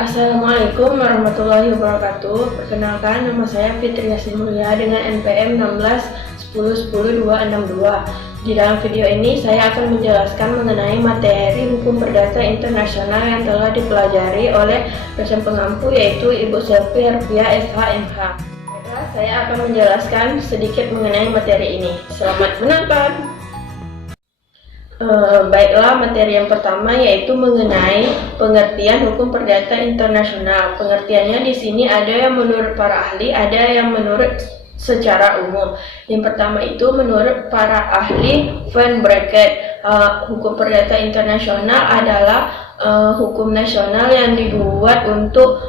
Assalamualaikum warahmatullahi wabarakatuh. Perkenalkan, nama saya Fitri Yasin Mulia dengan NPM 16 10 10 262. Di dalam video ini saya akan menjelaskan mengenai materi hukum perdata internasional yang telah dipelajari oleh dosen pengampu yaitu Ibu Selvi Hervia SHMH. Baiklah, saya akan menjelaskan sedikit mengenai materi ini. Selamat menonton. Baiklah, materi yang pertama yaitu mengenai pengertian hukum perdata internasional. Pengertiannya di sini ada yang menurut para ahli, ada yang menurut secara umum. Yang pertama itu menurut para ahli Van Bracket, hukum perdata internasional adalah hukum nasional yang dibuat untuk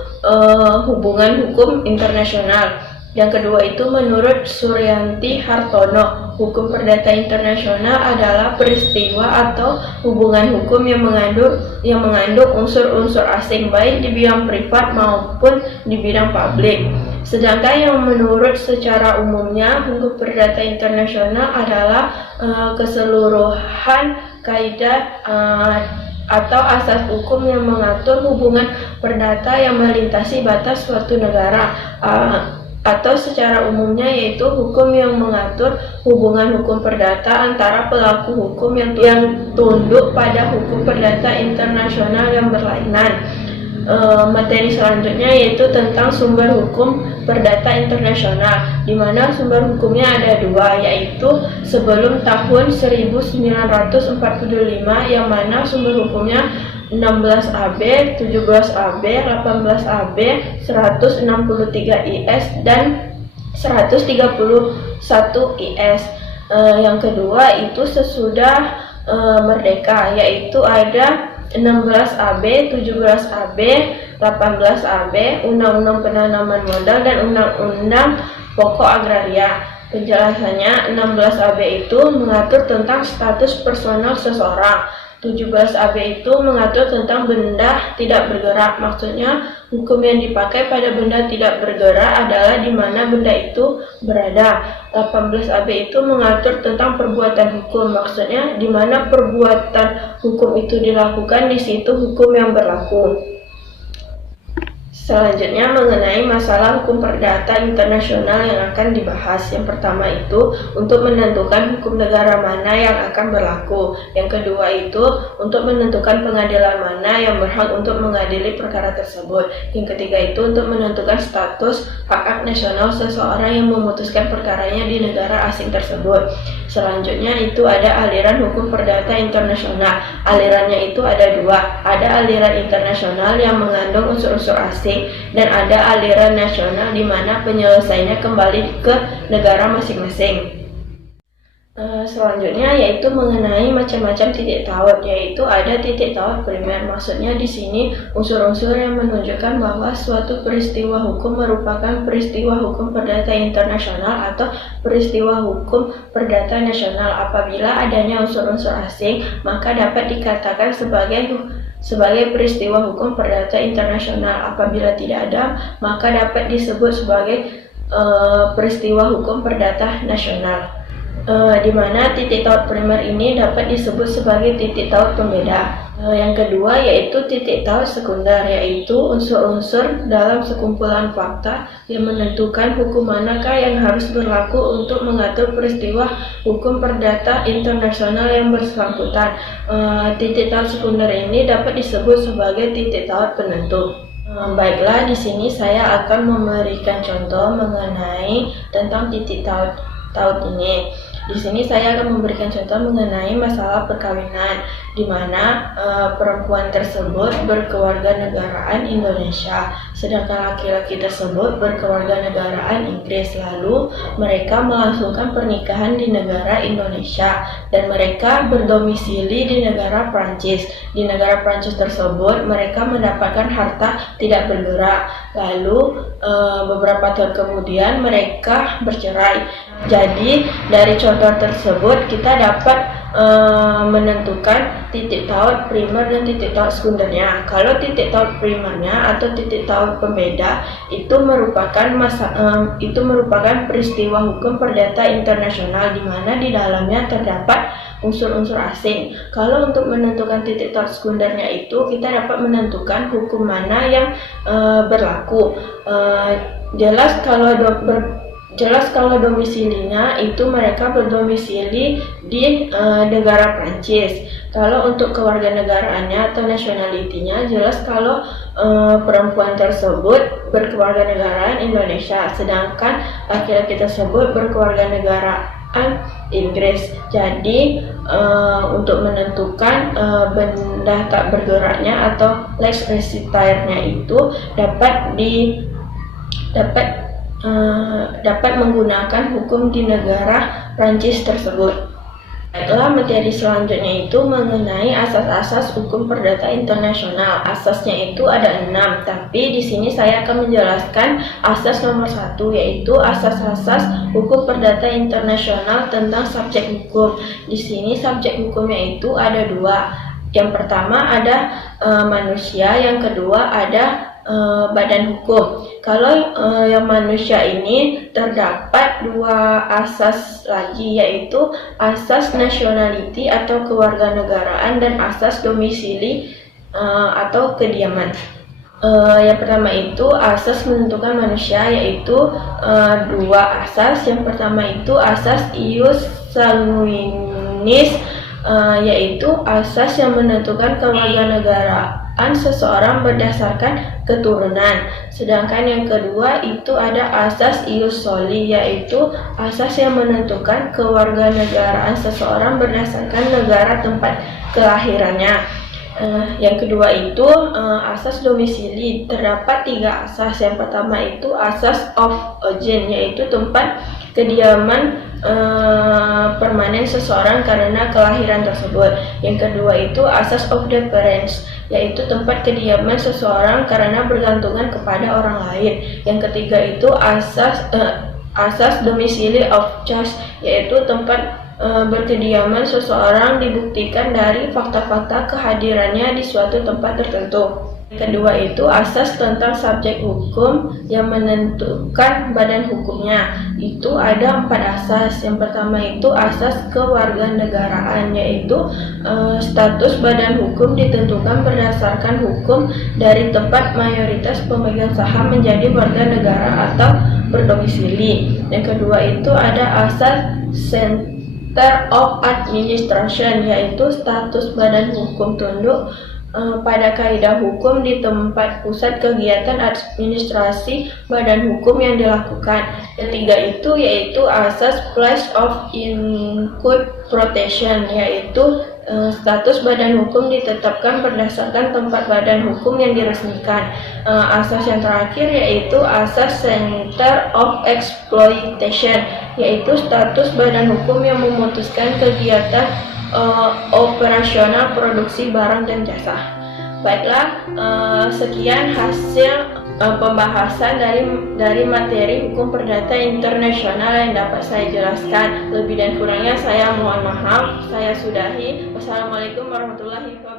hubungan hukum internasional. Yang kedua itu menurut Suryanti Hartono, hukum perdata internasional adalah peristiwa atau hubungan hukum yang mengandung unsur-unsur asing baik di bidang privat maupun di bidang publik. Sedangkan yang menurut secara umumnya hukum perdata internasional adalah keseluruhan kaidah atau asas hukum yang mengatur hubungan perdata yang melintasi batas suatu negara, atau secara umumnya yaitu hukum yang mengatur hubungan hukum perdata antara pelaku hukum yang tunduk pada hukum perdata internasional yang berlainan. Materi selanjutnya yaitu tentang sumber hukum perdata internasional, di mana sumber hukumnya ada dua, yaitu sebelum tahun 1945 yang mana sumber hukumnya 16 AB, 17 AB, 18 AB, 163 IS, dan 131 IS. Yang kedua itu sesudah merdeka, yaitu ada 16 AB, 17 AB, 18 AB, Undang-Undang Penanaman Modal, dan Undang-Undang Pokok Agraria. Penjelasannya, 16 AB itu mengatur tentang status personal seseorang. 17 AB itu mengatur tentang benda tidak bergerak. Maksudnya, hukum yang dipakai pada benda tidak bergerak adalah di mana benda itu berada. 18 AB itu mengatur tentang perbuatan hukum. Maksudnya, di mana perbuatan hukum itu dilakukan, di situ hukum yang berlaku. Selanjutnya mengenai masalah hukum perdata internasional yang akan dibahas. Yang pertama itu untuk menentukan hukum negara mana yang akan berlaku. Yang kedua itu untuk menentukan pengadilan mana yang berhak untuk mengadili perkara tersebut. Yang ketiga itu untuk menentukan status hak nasional seseorang yang memutuskan perkaranya di negara asing tersebut. Selanjutnya itu ada aliran hukum perdata internasional. Alirannya itu ada dua. Ada aliran internasional yang mengandung unsur-unsur asing, dan ada aliran nasional di mana penyelesaiannya kembali ke negara masing-masing. Selanjutnya yaitu mengenai macam-macam titik taut, yaitu ada titik taut primer. Maksudnya di sini unsur-unsur yang menunjukkan bahwa suatu peristiwa hukum merupakan peristiwa hukum perdata internasional atau peristiwa hukum perdata nasional. Apabila adanya unsur-unsur asing, maka dapat dikatakan sebagai peristiwa hukum perdata internasional. Apabila tidak ada, maka dapat disebut sebagai peristiwa hukum perdata nasional. Di mana titik taut primer ini dapat disebut sebagai titik taut pembeda. Yang kedua yaitu titik taut sekunder, yaitu unsur-unsur dalam sekumpulan fakta yang menentukan hukum manakah yang harus berlaku untuk mengatur peristiwa hukum perdata internasional yang bersangkutan. Titik taut sekunder ini dapat disebut sebagai titik taut penentu. Baiklah, di sini saya akan memberikan contoh mengenai tentang titik taut ini. Di sini saya akan memberikan contoh mengenai masalah perkawinan, di mana perempuan tersebut berkewarganegaraan Indonesia, sedangkan laki-laki tersebut berkewarganegaraan Inggris. Lalu mereka melangsungkan pernikahan di negara Indonesia dan mereka berdomisili di negara Prancis. Di negara Prancis tersebut mereka mendapatkan harta tidak bergerak. Lalu beberapa tahun kemudian mereka bercerai. Jadi dari contoh tersebut kita dapat menentukan titik taut primer dan titik taut sekundernya. Kalau titik taut primernya atau titik taut pembeda itu merupakan peristiwa hukum perdata internasional di mana di dalamnya terdapat unsur-unsur asing. Kalau untuk menentukan titik taut sekundernya itu kita dapat menentukan hukum mana yang berlaku. Jelas kalau domisilinya itu mereka berdomisili di negara Prancis. Kalau untuk kewarganegaraannya atau nationality-nya jelas kalau perempuan tersebut berkewarganegaraan Indonesia, sedangkan laki-laki tersebut berkewarganegaraan Inggris. Jadi untuk menentukan benda tak bergeraknya atau lex recitare-nya itu dapat menggunakan hukum di negara Prancis tersebut. Baiklah, materi selanjutnya itu mengenai asas-asas hukum perdata internasional. Asasnya itu ada 6, tapi di sini saya akan menjelaskan asas nomor 1, yaitu asas-asas hukum perdata internasional tentang subjek hukum. Di sini subjek hukumnya itu ada 2. Yang pertama ada manusia, yang kedua ada badan hukum. Kalau yang manusia ini terdapat 2 asas lagi, yaitu asas nationality atau kewarganegaraan dan asas domisili atau kediaman. Yang pertama itu asas menentukan manusia, yaitu 2 asas. Yang pertama itu asas ius sanguinis, yaitu asas yang menentukan kewarganegaraan seseorang berdasarkan keturunan. Sedangkan yang kedua itu ada asas ius soli, yaitu asas yang menentukan kewarganegaraan seseorang berdasarkan negara tempat kelahirannya. Yang kedua itu asas domisili. Terdapat 3 asas. Yang pertama itu asas of origin, yaitu tempat kediaman permanen seseorang karena kelahiran tersebut. Yang kedua itu asas of deference, yaitu tempat kediaman seseorang karena bergantungan kepada orang lain. Yang ketiga itu asas domisili of choice, yaitu tempat berkediaman seseorang dibuktikan dari fakta-fakta kehadirannya di suatu tempat tertentu. Kedua itu asas tentang subjek hukum yang menentukan badan hukumnya. Itu ada 4 asas. Yang pertama itu asas kewarganegaraan, yaitu status badan hukum ditentukan berdasarkan hukum dari tempat mayoritas pemegang saham menjadi warga negara atau berdomisili. Yang kedua itu ada asas Center of Administration, yaitu status badan hukum tunduk pada kaidah hukum di tempat pusat kegiatan administrasi badan hukum yang dilakukan. Ketiga itu yaitu asas Place of Income Protection, yaitu status badan hukum ditetapkan berdasarkan tempat badan hukum yang diresmikan. Asas yang terakhir yaitu asas Center of Exploitation, yaitu status badan hukum yang memutuskan kegiatan operasional produksi barang dan jasa. Baiklah, sekian hasil pembahasan dari materi hukum perdata internasional yang dapat saya jelaskan. Lebih dan kurangnya saya mohon maaf. Saya sudahi. Wassalamualaikum warahmatullahi wabarakatuh.